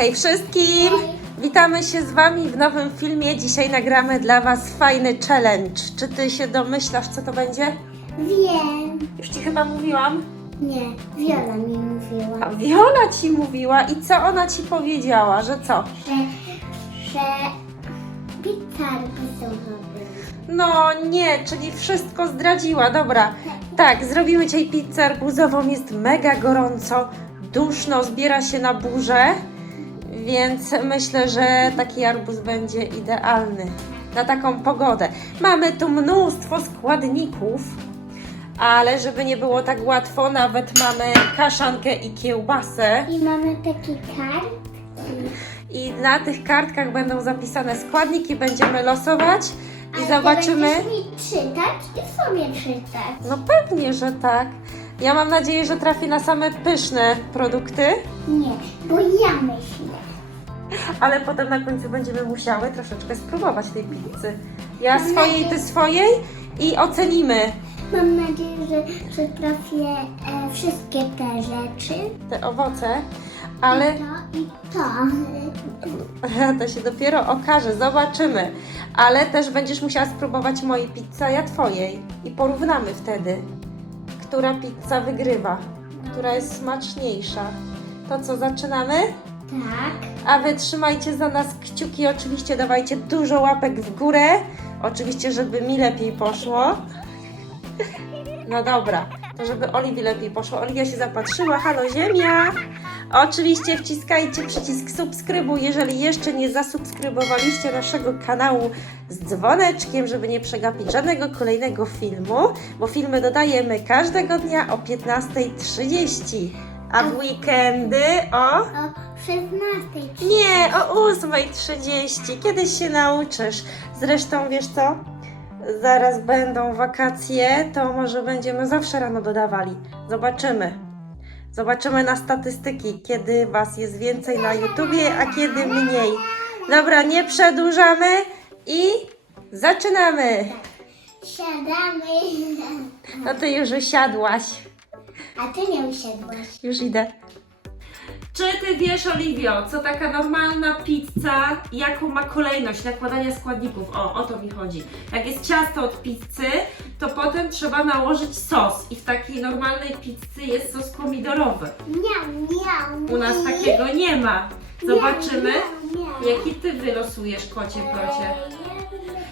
Hej wszystkim! Witamy się z Wami w nowym filmie. Dzisiaj nagramy dla Was fajny challenge. Czy Ty się domyślasz, co to będzie? Wiem. Już Ci chyba mówiłam. Nie, Wiola mi mówiła, A Viola Ci mówiła i co ona Ci powiedziała, że co? że, że pizza arbuzowa No nie, czyli wszystko zdradziła. Dobra, tak, zrobimy dzisiaj pizzę arbuzową. Jest mega gorąco, duszno, zbiera się na burzę, więc myślę, że taki arbuz będzie idealny na taką pogodę. Mamy tu mnóstwo składników, ale żeby nie było tak łatwo, nawet mamy kaszankę i kiełbasę. I mamy takie kartki. I na tych kartkach będą zapisane składniki, będziemy losować i Ale zobaczymy. Ty będziesz mi czytać i sobie czytać. No pewnie, że tak. Ja mam nadzieję, że trafi na same pyszne produkty, Nie, bo ja myślę. ale potem na końcu będziemy musiały troszeczkę spróbować tej pizzy. Ja Mam swojej, nadzieję- ty swojej i ocenimy Mam nadzieję, że, że trafię e, wszystkie te rzeczy. te owoce, ale I to, i to. to się dopiero okaże, zobaczymy. Ale też będziesz musiała spróbować mojej pizzy, a ja twojej i porównamy wtedy, która pizza wygrywa, która jest smaczniejsza. To co, zaczynamy? Tak. A wy trzymajcie za nas kciuki, oczywiście dawajcie dużo łapek w górę. Oczywiście, żeby mi lepiej poszło. No dobra, to żeby Oliwii lepiej poszło. Oliwia się zapatrzyła, halo ziemia! Oczywiście wciskajcie przycisk subskrybuj, jeżeli jeszcze nie zasubskrybowaliście naszego kanału z dzwoneczkiem, żeby nie przegapić żadnego kolejnego filmu, bo filmy dodajemy każdego dnia o 15.30, a w weekendy o... O 16. Nie, o 8.30. Kiedyś się nauczysz. Zresztą wiesz co? Zaraz będą wakacje, to może będziemy zawsze rano dodawali. Zobaczymy. Zobaczymy na statystyki, kiedy Was jest więcej na YouTubie, a kiedy mniej. Dobra, nie przedłużamy i zaczynamy. Siadamy. No ty już usiadłaś. A ty nie usiadłaś. Już idę. Czy ty wiesz, Oliwio, co taka normalna pizza, jaką ma kolejność nakładania składników? O, o to mi chodzi. Jak jest ciasto od pizzy, to potem trzeba nałożyć sos. I w takiej normalnej pizzy jest sos pomidorowy. Miau, miau. U nas takiego nie ma. Zobaczymy, Miau, miau. jaki ty wylosujesz, kocie procie.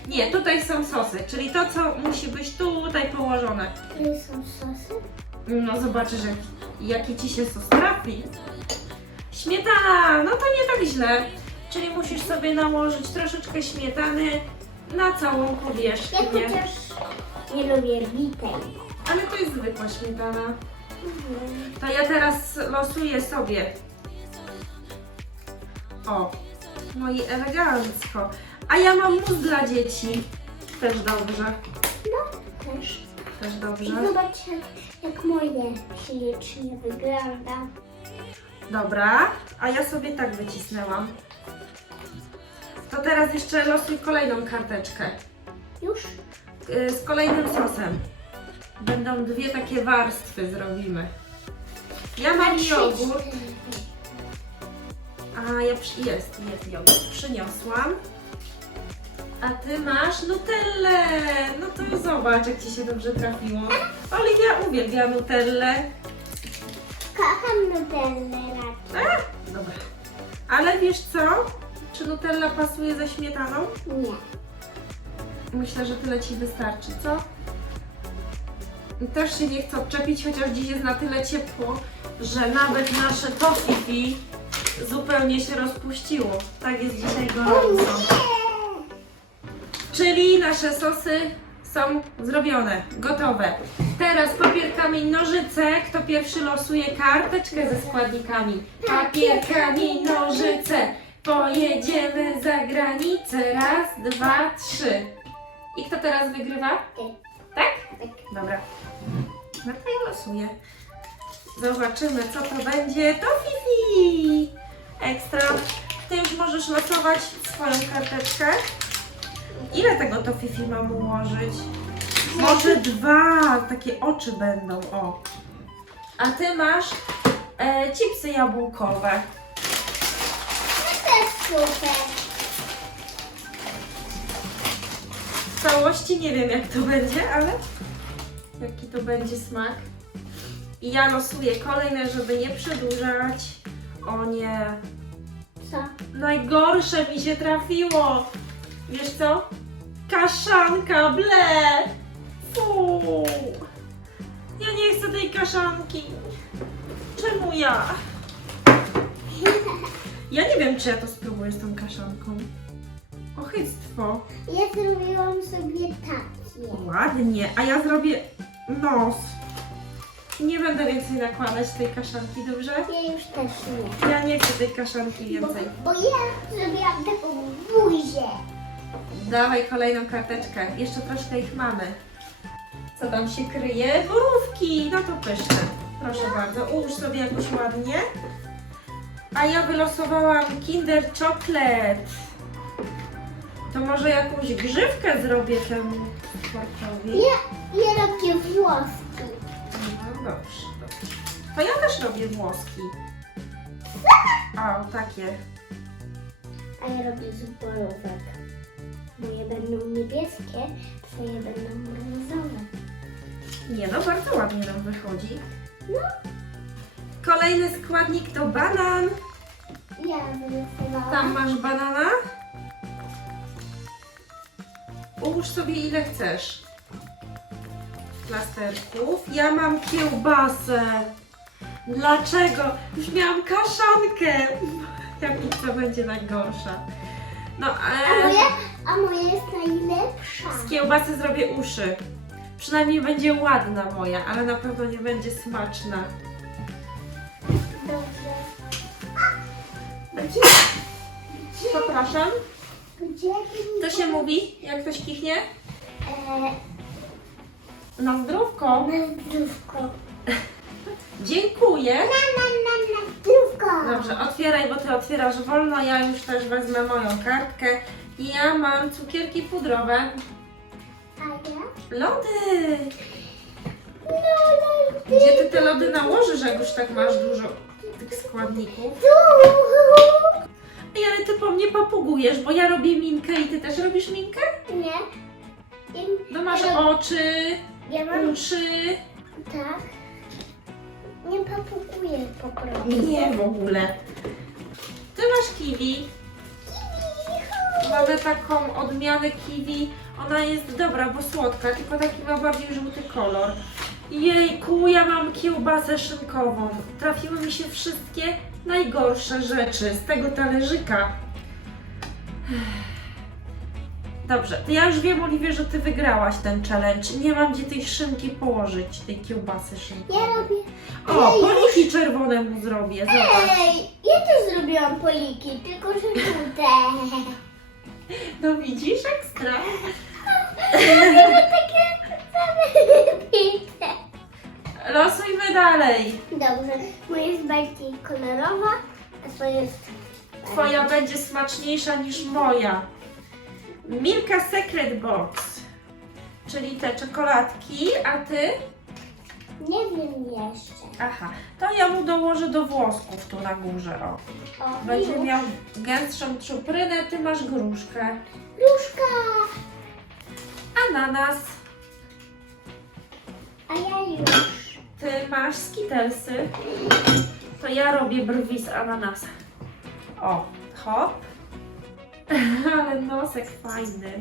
Nie, tutaj są sosy, czyli to, co musi być tutaj położone. Tu są sosy? No zobaczysz, jak, jaki ci się sos trafi. Śmietana, no to nie tak źle. Czyli musisz sobie nałożyć troszeczkę śmietany na całą Ja powierzchnię. chociaż nie lubię bitej. Ale to jest zwykła śmietana. To ja teraz losuję sobie. O, no i elegancko. A ja mam mus dla dzieci. Też dobrze. Też. Też I dobrze. zobacz, jak, jak moje ślicznie wygląda. Dobra, a ja sobie tak wycisnęłam. To teraz jeszcze losuj kolejną karteczkę Już? yy, z kolejnym sosem. Będą dwie takie warstwy zrobimy. Ja mam jogurt. A ja przy... jest, jest jogurt. Przyniosłam. A ty masz nutellę. No to zobacz, jak ci się dobrze trafiło. Oliwia uwielbia nutellę. Kocham nutellę raczej. A, dobra. Ale wiesz co? Czy nutella pasuje ze śmietaną? Nie. Myślę, że tyle Ci wystarczy, co? Też się nie chcę odczepić, chociaż dziś jest na tyle ciepło, że nawet nasze tofifi zupełnie się rozpuściło. Tak jest dzisiaj gorąco. Czyli nasze sosy są zrobione, gotowe. Teraz papier, kamień, nożyce. Kto pierwszy losuje karteczkę ze składnikami? Papier, kamień, nożyce. Pojedziemy za granicę. Raz, dwa, trzy. I kto teraz wygrywa? Ty. Tak? Tak. Dobra. No to ja losuję. Zobaczymy, co to będzie. To Fifi! Ekstra. Ty już możesz losować swoją karteczkę. Ile tego to Fifi mam ułożyć? Może dwa, takie oczy będą, o. A ty masz e, chipsy jabłkowe. Super. W całości nie wiem jak to będzie, ale jaki to będzie smak. I ja losuję kolejne, żeby nie przedłużać. O nie, Co? najgorsze mi się trafiło. Wiesz co? Kaszanka, ble! Fu! Ja nie chcę tej kaszanki. Czemu ja? Ja nie wiem, czy ja to spróbuję z tą kaszanką. Ochyctwo. Ja zrobiłam sobie takie. Ładnie, a ja zrobię nos. Nie będę więcej nakładać tej kaszanki, dobrze? Ja już też nie. Ja nie chcę tej kaszanki Bo, więcej. bo ja zrobiłam taką buzię. Dawaj kolejną karteczkę. Jeszcze troszkę ich mamy. Co tam się kryje? Borówki! No to pyszne. Proszę bardzo, ułóż sobie jakoś ładnie. A ja wylosowałam Kinder Chocolate. To może jakąś grzywkę zrobię temu sportowi. Ja, ja robię włoski. No dobrze, dobrze. To ja też robię włoski. O, takie. A ja robię z borówek. Moje będą niebieskie, twoje będą brązowe. Nie no, bardzo ładnie nam wychodzi. Kolejny składnik to banan. Ja wylosowałam. Tam masz banana. Ułóż sobie ile chcesz plasterków. Ja mam kiełbasę. Dlaczego? Już miałam kaszankę. Pizza będzie najgorsza. No, A e, moja, a moja jest najlepsza. z kiełbasy zrobię uszy. Przynajmniej będzie ładna moja, ale na pewno nie będzie smaczna. Dobrze. Będzie? Zapraszam. Gdzie? To się mówi, jak ktoś kichnie? E, Na zdrówko. na zdrówko. Dziękuję. Na, na, na, na zdrówko. Dobrze, otwieraj, bo ty otwierasz wolno. Ja już też wezmę moją kartkę. I ja mam cukierki pudrowe. A ja? Lody! No, no, Gdzie ty te lody nałożysz, jak już tak masz dużo tych składników? Tu. Ej, ale ty po mnie papugujesz, bo ja robię minkę i ty też robisz minkę? Nie. No masz oczy, ja mam uszy. tak. Nie papukuję po prostu. Nie w ogóle. Ty masz kiwi. Mamy taką odmianę kiwi. Ona jest dobra, bo słodka, tylko taki ma bardziej żółty kolor. Jejku, ja mam kiełbasę szynkową. Trafiły mi się wszystkie najgorsze rzeczy z tego talerzyka. Dobrze, to ja już wiem, Oliwie, że ty wygrałaś ten challenge. Nie mam gdzie tej szynki położyć, tej kiełbasy szynkowej. Ja robię. O, Ej, poliki czerwone mu zrobię, zobacz. Ej, ja też zrobiłam poliki, tylko że żółte. No widzisz, ekstra. Robimy takie same pizzę. Losujmy dalej. Dobrze, moja jest bardziej kolorowa, a twoja jest... Twoja będzie smaczniejsza niż moja. Milka Secret Box, czyli te czekoladki, a ty? Nie wiem jeszcze. Aha, to ja mu dołożę do włosków tu na górze, o. O, Będzie już. miał gęstszą czuprynę, ty masz gruszkę. Różka, Ananas, a ja już. ty masz skitelsy. To ja robię brwi z ananasa. O, hop. Ale nosek fajny.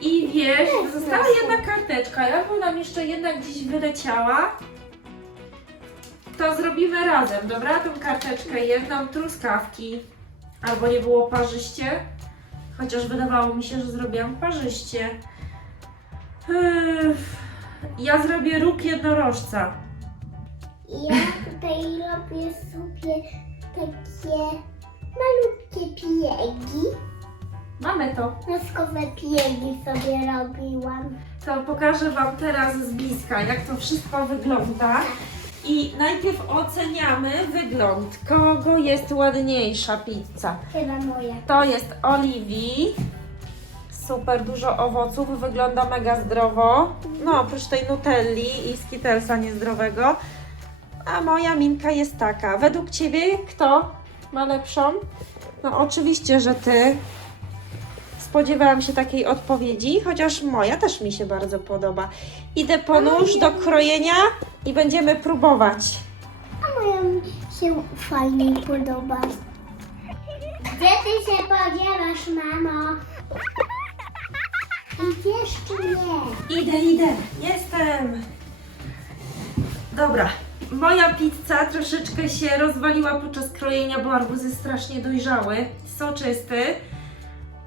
I wiesz, została jedna karteczka, jakby nam jeszcze jedna gdzieś wyleciała, to zrobimy razem, dobra? Tą karteczkę jedną, truskawki. Albo nie było parzyście, chociaż wydawało mi się, że zrobiłam parzyście. Ja zrobię róg jednorożca. Ja tutaj robię sobie takie malutkie piegi. Mamy to. Noskowe piegi sobie robiłam. To pokażę Wam teraz z bliska, jak to wszystko wygląda. I najpierw oceniamy wygląd. Kogo jest ładniejsza pizza? Chyba moja. To jest Oliwii. Super dużo owoców, wygląda mega zdrowo. No, oprócz tej nutelli i skittelsa niezdrowego. A moja minka jest taka. Według Ciebie kto ma lepszą? No oczywiście, że ty. Spodziewałam się takiej odpowiedzi, chociaż moja też mi się bardzo podoba. Idę po nóż do krojenia i będziemy próbować. A moja mi się fajnie podoba. Gdzie ty się podziewasz, mamo? Idziesz czy nie? Idę, idę. Jestem. Dobra. Moja pizza troszeczkę się rozwaliła podczas krojenia, bo arbuz jest strasznie dojrzały, soczysty.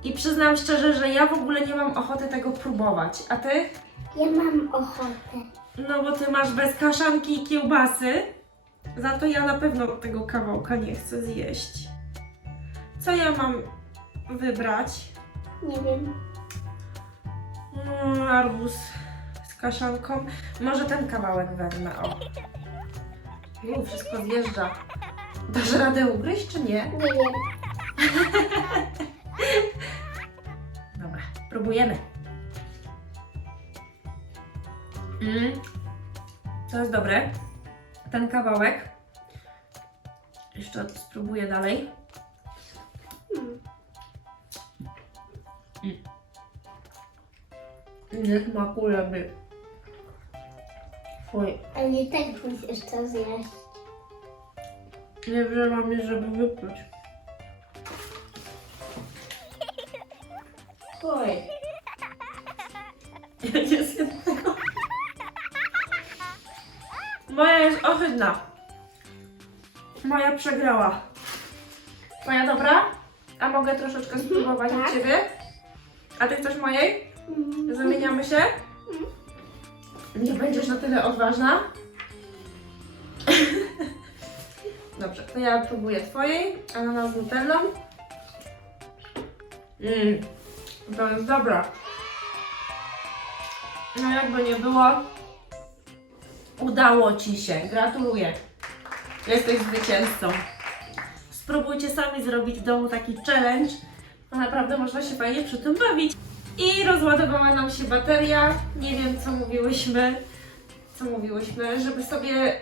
I przyznam szczerze, że ja w ogóle nie mam ochoty tego próbować. A ty? Ja mam ochotę. No bo ty masz bez kaszanki i kiełbasy. Za to ja na pewno tego kawałka nie chcę zjeść. Co ja mam wybrać? Nie wiem. Mm, arbuz z kaszanką. Może ten kawałek wezmę, o. Wszystko zjeżdża. Dasz radę ugryźć, czy nie? Nie wiem. Próbujemy. Mm. To jest dobre. Ten kawałek. Jeszcze spróbuję dalej. Hmm. Nie smakuje mi. Fuj. Ale i tak musisz to zjeść. Nie wzięłam mnie, żeby wypluć. Oj. Ja nie zjem tego. Moja jest ohydna. Moja przegrała. Moja dobra? A mogę troszeczkę spróbować od tak. Ciebie? A Ty chcesz mojej? Mm. Zamieniamy się? Nie będziesz na tyle odważna? Dobrze, to ja próbuję Twojej, ananas z nutellą. Mmm, to jest dobra. No jakby nie było, udało Ci się. Gratuluję. Jesteś zwycięzcą. Spróbujcie sami zrobić w domu taki challenge. To naprawdę można się fajnie przy tym bawić. I rozładowała nam się bateria. Nie wiem, co mówiłyśmy. Co mówiłyśmy, żeby sobie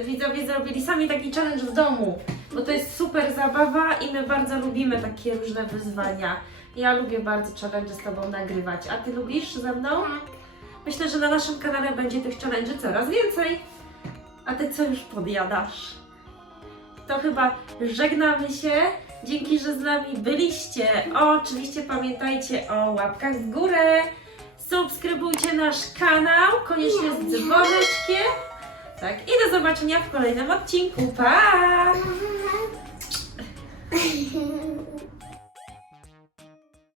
y, widzowie zrobili sami taki challenge w domu. Bo to jest super zabawa i my bardzo lubimy takie różne wyzwania. Ja lubię bardzo challenge z Tobą nagrywać. A Ty lubisz ze mną? Tak. Myślę, że na naszym kanale będzie tych challenge coraz więcej. A Ty co już podjadasz? To chyba żegnamy się. Dzięki, że z nami byliście. O, oczywiście pamiętajcie o łapkach w górę. Subskrybujcie nasz kanał, koniecznie z dzwoneczkiem. Tak, i do zobaczenia w kolejnym odcinku. Pa!